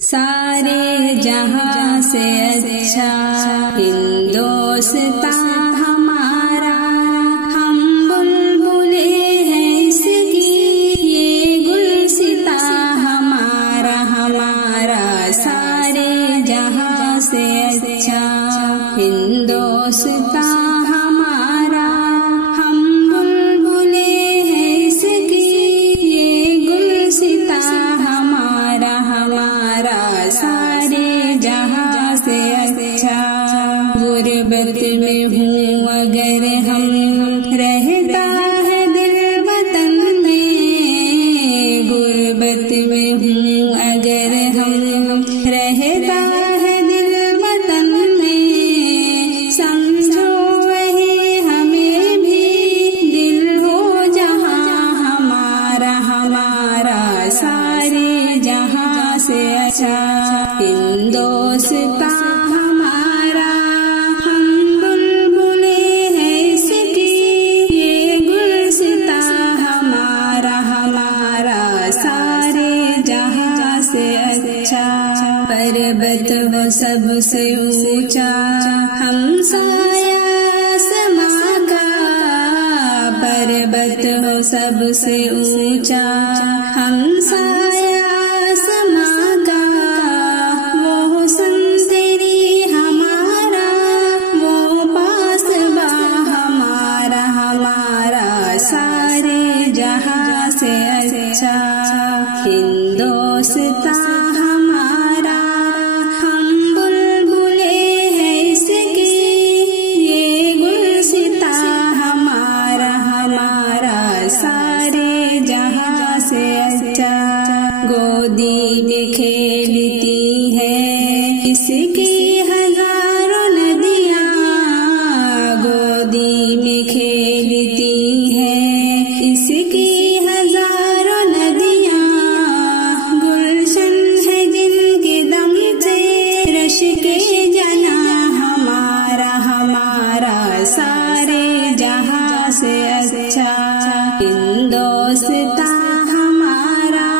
سارے جہاں سے اچھا ہندوستان ہمارا، ہم بلبلے ہیں اس کی، یہ گلستاں ہمارا ہمارا، سارے جہاں سے اچھا ہندوستان ہمارا، ہم بلبلے ہیں اس کی، یہ گلستاں ہمارا ہمارا، سارے جہاں سے اچھا۔ غربت میں ہوں اگر ہم، رہتا ہے دل وطن میں، غربت میں ہوں اگر ہم، رہتا ہے دل وطن میں، سمجھو وہی ہمیں بھی دل ہو جہاں ہمارا ہمارا، سارے جہاں سے اچھا ہندوستان ہمارا، ہم بلبلے ہیں اس کی، یہ گلستاں ہمارا ہمارا، سارے جہاں سے اچھا۔ پربت ہو سب سے اونچا ہمسایہ آسماں کا، پربت ہو سب سے اونچا ہمسایہ آسماں کا، وہ حسن تیری ہمارا، وہ پاسباں ہمارا ہمارا، سارے جہاں سے اچھا ہندوستان ہمارا، ہم بلبلے ہیں اس کی، یہ گلستاں ہمارا ہمارا، سارے جہاں سے اچھا۔ گودی میں کھیلتی ہے اس کی ہزاروں ندیاں، گودی میں کھیلتی ہے اس کی ہزاروں ندیاں، گلشن ہے جن کے دم سے رش کے جنا ہمارا ہمارا، سارے جہاں سے اچھا ہندوستان ہمارا،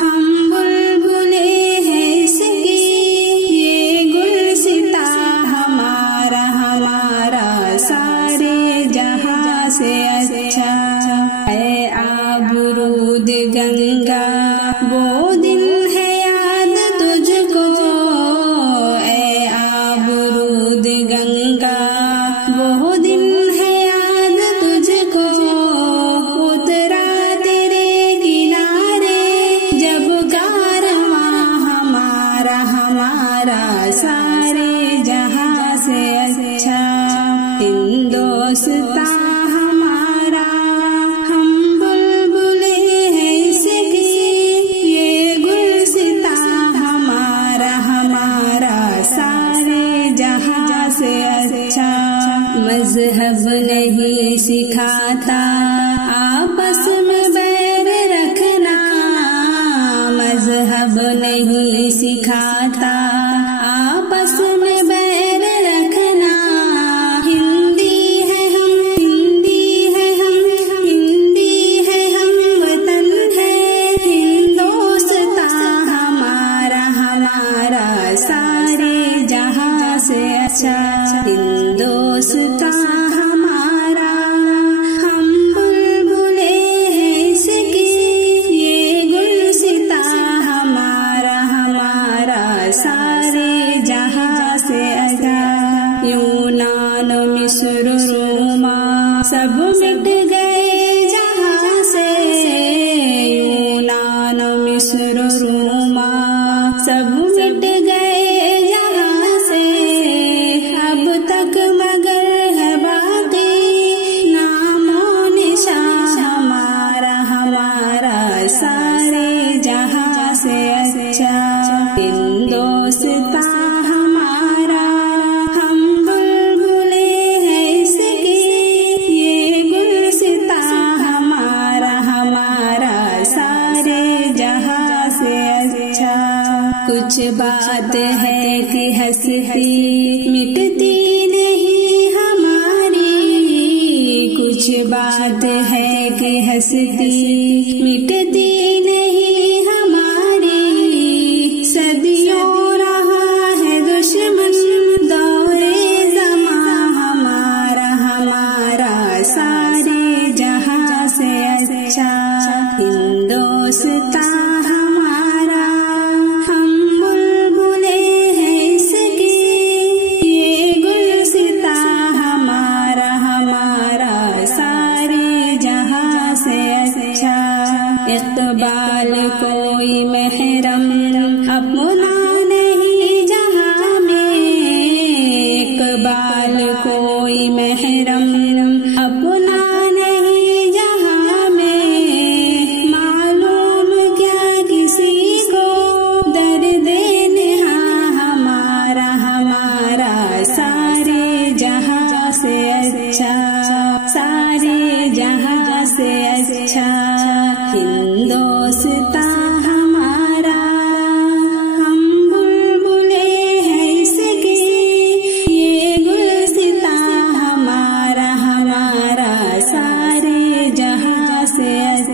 ہم بلبلے ہیں اس کی، یہ گلستاں ہمارا ہمارا، سارے جہاں سے اچھا۔ اے آبرود گنگا وہ دن ہے یاد تجھ کو، اے آبرود گنگا وہ دن ہے یاد تجھ کو، اترا تیرے کنارے جب کارواں ہمارا ہمارا، سارے جہاں سے اچھا ہندوستان ہمارا، ہم بلبلے ہیں اس کی، یہ گلستاں ہمارا ہمارا، سارے جہاں سے اچھا۔ مذہب نہیں سکھاتا آپس میں بیر رکھنا، مذہب نہیں سکھاتا آپس میں بیر رکھنا، ہندی ہے ہم، ہندی ہے ہم، ہندی ہے ہم، وطن ہے ہندوستان ہمارا ہمارا، سارے جہاں سے اچھا ہندوستان ہمارا، ہم بلبلے ہیں اس کی، یہ گلستاں ہمارا ہمارا، سارے جہاں سے اچھا۔ یونان مصر روما سب مٹ گئے جہاں سے، یونان مصر روما سب مٹ گئے جہاں سے، اب تک مگر ہے باقی نام و نشان ہمارا ہمارا، سارے جہاں سے اچھا ہندوستان ہمارا، ہم بلبلے ہیں اس کی، یہ گلستاں ہمارا ہمارا، سارے جہاں سے اچھا۔ کچھ بات ہے کہ ہستی مٹتی نہیں ہماری، کچھ بات ہے کہ ہستی مٹتی نہیں ہماری،